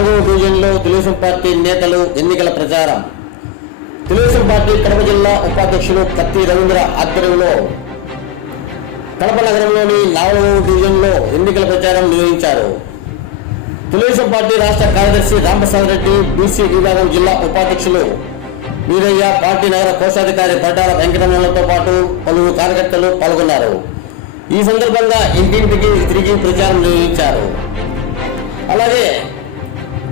నాలుగవ డివిజన్లో తెలుగుదేశం పార్టీ నేతలు ఎన్నికల ప్రచారం. తెలుగుదేశం పార్టీ కడప జిల్లా ఉపాధ్యక్షులు కత్తి రవీంద్ర ఆధ్వర్యంలో కడప నగరంలోని నాలుగవ డివిజన్లో ఎన్నికల ప్రచారం నిర్వహించారు. తెలుగుదేశం పార్టీ రాష్ట్ర కార్యదర్శి రామప్రసాద్ రెడ్డి బీసీ విభాగం జిల్లా ఉపాధ్యక్షులు వీరయ్య పార్టీ నగర కోశాధికారి పటాల వెంకటరమణలతో పాటు పలువురు కార్యకర్తలు పాల్గొన్నారు. ఈ సందర్భంగా ఇంటింటికి తిరిగి ప్రచారం నిర్వహించారు. అలాగే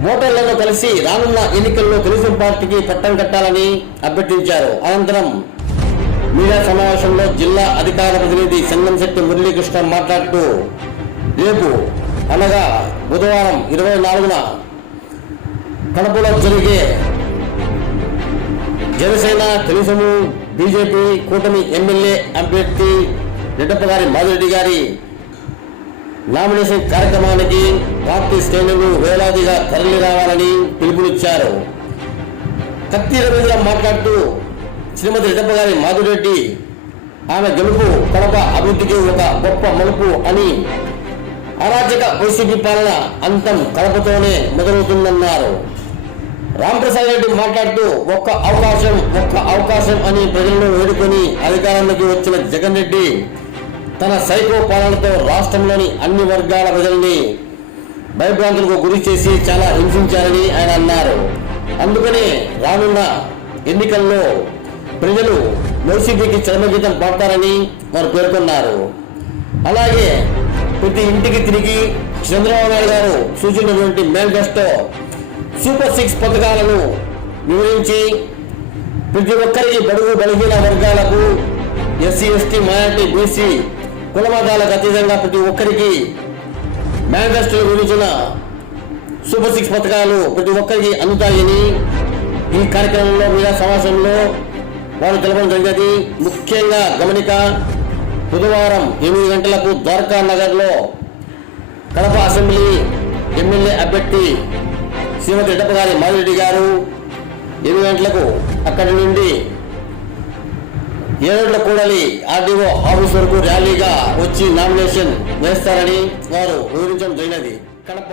ఓటర్లను కలిసి రానున్న ఎన్నికల్లో తెలుగుదేశం పార్టీకి పట్టం కట్టాలని అభ్యర్థించారు. అనంతరం మీడియా సమావేశంలో జిల్లా అధికార ప్రతినిధి సంగంశెట్టి మురళీకృష్ణ మాట్లాడుతూ రేపు అనగా బుధవారం ఇరవై నాలుగున కడపలో జరిగే జనసేన తెలుగుదేశం బీజేపీ కూటమి ఎమ్మెల్యే అభ్యర్థి రెడ్డప్ప గారి మాధురెడ్డి గారి నామినేషన్ కార్యక్రమానికి పార్టీ శ్రేణులు వేలాదిగా తరలి రావాలని పిలుపునిచ్చారు. కత్తి రవీంద్ర మాట్లాడుతూ శ్రీమతి రెడ్డప్ప గారి మాధురెడ్డి ఆమె గెలుపు కడప అభివృద్ధికి ఒక గొప్ప మలుపు అని అరాచక వైసీపీ పాలన అంతం కడపతోనే మొదలవుతుందన్నారు రామప్రసాద్ రెడ్డి మాట్లాడుతూ ఒక్క అవకాశం ఒక్క అవకాశం అని ప్రజలను వేడుకొని అధికారంలోకి వచ్చిన జగన్ రెడ్డి తన సైకో పాలనతో రాష్ట్రంలోని అన్ని వర్గాల ప్రజల్ని భయభ్రాంతులకు గురి చేసి చాలా హింసించారని ఆయన అన్నారు. అందుకనే రానున్న ఎన్నికల్లో ప్రజలు వైసీపీకి చర్మగీతం పాడతారని వారు పేర్కొన్నారు. అలాగే ప్రతి ఇంటికి తిరిగి చంద్రబాబు నాయుడు గారు సూచించినటువంటి మేనిఫెస్టో సూపర్ సిక్స్ పథకాలను వివరించి ప్రతి ఒక్కరికి బడుగు బలహీన వర్గాలకు ఎస్సీ ఎస్టీ మైనార్టీ బీసీ కుల మతాలకు అతీతంగా ప్రతి ఒక్కరికి మేనిఫెస్టోలో గురించిన సూపర్ సిక్స్ పథకాలు ప్రతి ఒక్కరికి అందుతాయని ఈ కార్యక్రమంలో మీడియా సమావేశంలో వారు తెలపడం జరిగినది ముఖ్యంగా గమనిక బుధవారం ఎనిమిది గంటలకు ద్వారకా నగర్లో కడప అసెంబ్లీ ఎమ్మెల్యే అభ్యర్థి శ్రీమతి రెడ్డప్ప గారి మాదిరెడ్డి గారు ఎనిమిది గంటలకు అక్కడి నుండి ఏడుల కూడలి ఆర్డీఓ ఆఫీస్ వరకు ర్యాలీగా వచ్చి నామినేషన్ వేస్తారని వారు వివరించడం జరిగినది. కడప